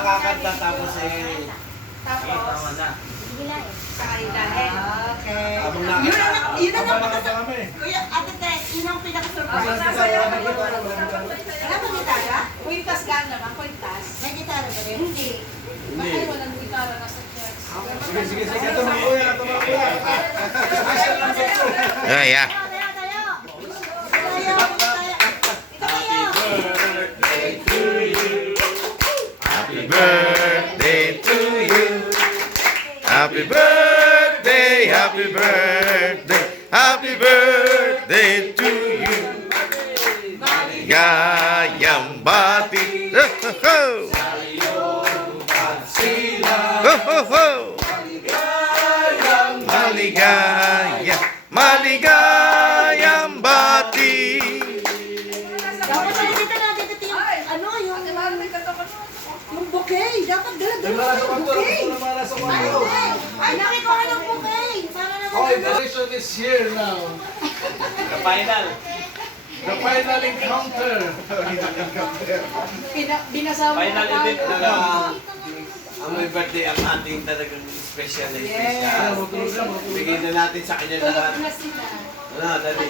kakanta tapos eh. Tama na. Okay. Habang Yun ang nakakanta kami. Kuya, Ate Tess, yun ang pinaka-surprise. Asan si Sarah? May gitara ba? Wala ba gitara? Kwintas ka naman, kwintas. May gitara ba rin? Hindi. Bakit walang gitara nasa church? Sige, sige, sige. Tumakuya, tumakuya. Special lang po. Ay, ah. Happy birthday to you. Happy birthday, happy birthday, happy birthday to you. Maligayang bati. Ho, ho, ho. Ho, ho, ho. Maligayang bati. Dapat nakikita natin ito yung, ano, yung bouquet. Dapat dala-dala yung bouquet. Ay, nakikuha ng bouquet. Para naman Oh, the election is here now. The final. The final encounter. Binasama Final na event na tayo. lang. Ang may birthday ang ating talagang special na special. Bigyan na natin sa kanya lahat. Tulog na sila. Wala, dali.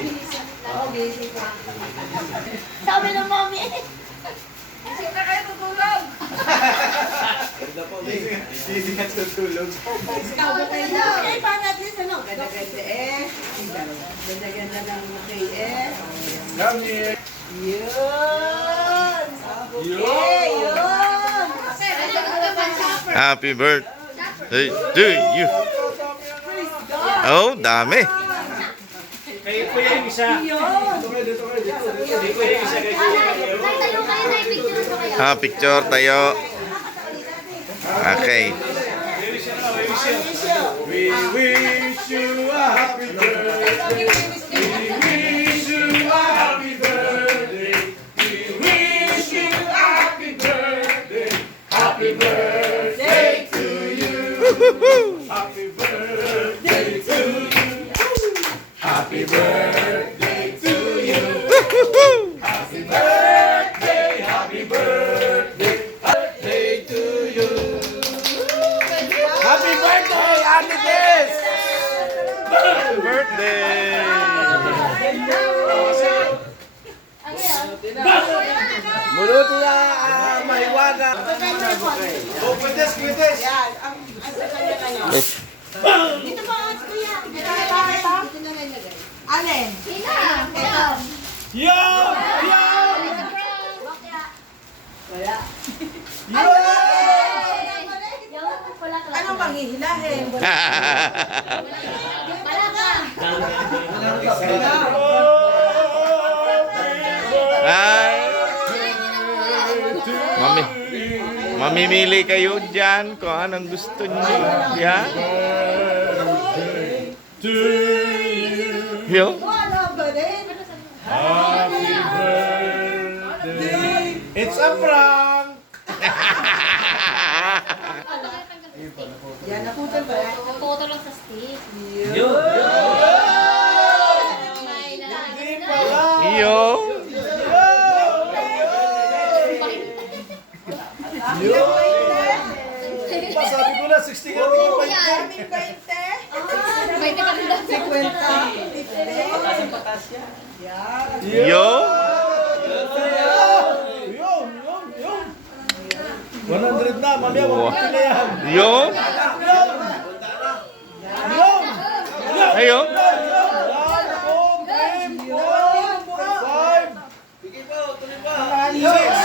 sabi ng mommy. Isip na kayo tutulog. Ganda po, hindi ka tutulog. Ay, paano at least, ano? Ganda-ganda eh. Ganda-ganda ng bouquet eh. Yummy. Yun! Yun. Yun! Happy birthday to you. Oh, dami. Kayo po yung isa. Dito kayo, dito kayo, dito kayo. Hindi ko yung isa kayo. Picture tayo. Okay. We wish you a happy birthday. We wish you a happy birthday. We wish you a happy birthday. Happy birthday to you. Happy birthday to you. Happy birthday to you. Happy birthday, happy birthday, birthday to you. Happy birthday, Ate Tess! Happy birthday. Muluti na mahiwaga. Oh, kwites, kwites. Yan, ang kanya-kanya. Dito ba, kuya? Dito na nilagay. Alin? Ito. Yo! Yo! Wala. Yo! Anong manghihilahin? Ay. Mamimili kayo dyan kung anong gusto niyo. Yan. To you. Yo. Wala ba rin? Happy birthday. It's a prank. Yan, nakutan ba yan? Photo lang sa stick. Yo! Hindi pala. Yo. Yo! Sabi ko na, 60 nga tingin pa yun. Daming 20. May ka nila. 50. 50. Yo. Yun, yun, yun. 100 na, mamaya, 150 na yan. Yo. Yun! Ayo.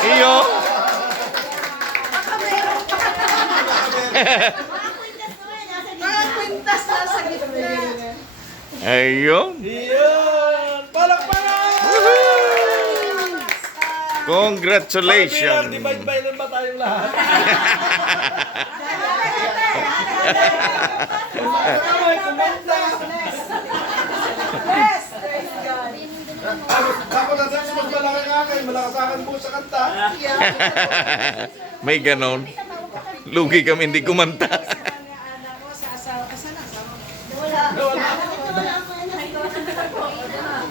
Iyo. Mga kwintas na sa gitna. Ayun. Iyan! Palakpakan! Congratulations. Divide by lang ba tayong lahat? Yes! Praise God. Dapat na sa'yo, mas malaki nga kayo. Malakas akin po sa kanta. May ganon. Lugi kami hindi kumanta. Anak ko sa asawa. Asan ang asawa? Wala. Wala. Wala ako anak.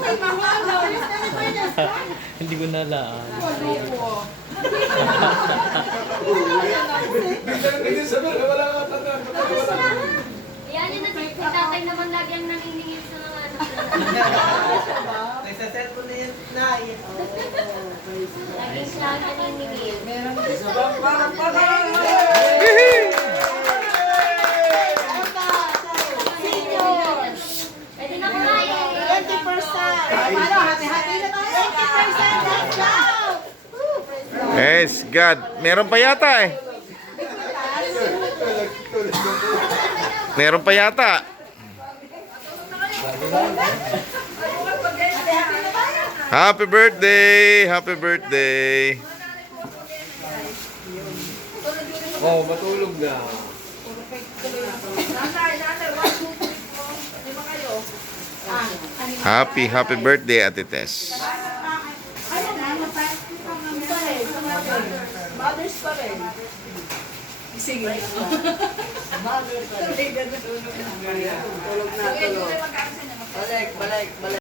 Ay, mahal. Alis na rin pwede. Hindi ko nalaan. Ano po? Hindi sabi na wala ka tanda. Yan yung si tatay naman lagi ang naniningil sa mga anak. May sa cellphone na yun na. Lagi siya ang naniningil. Pwede na kumain. 20%. Paano? Hati-hati na tayo. 20%. Let's go. Woo, praise God. Yes, God. Meron pa yata eh. Meron pa yata. Hati-hati na tayo. Happy birthday! Happy birthday! Oh, matulog na. Nanay, 1, 2, 3, 4. Lima kayo. Happy birthday, Ate Tess. Mothers pa rin. Sige. Mothers pa rin. Tulog na, tulog. Sige, magkakasin na. Balik.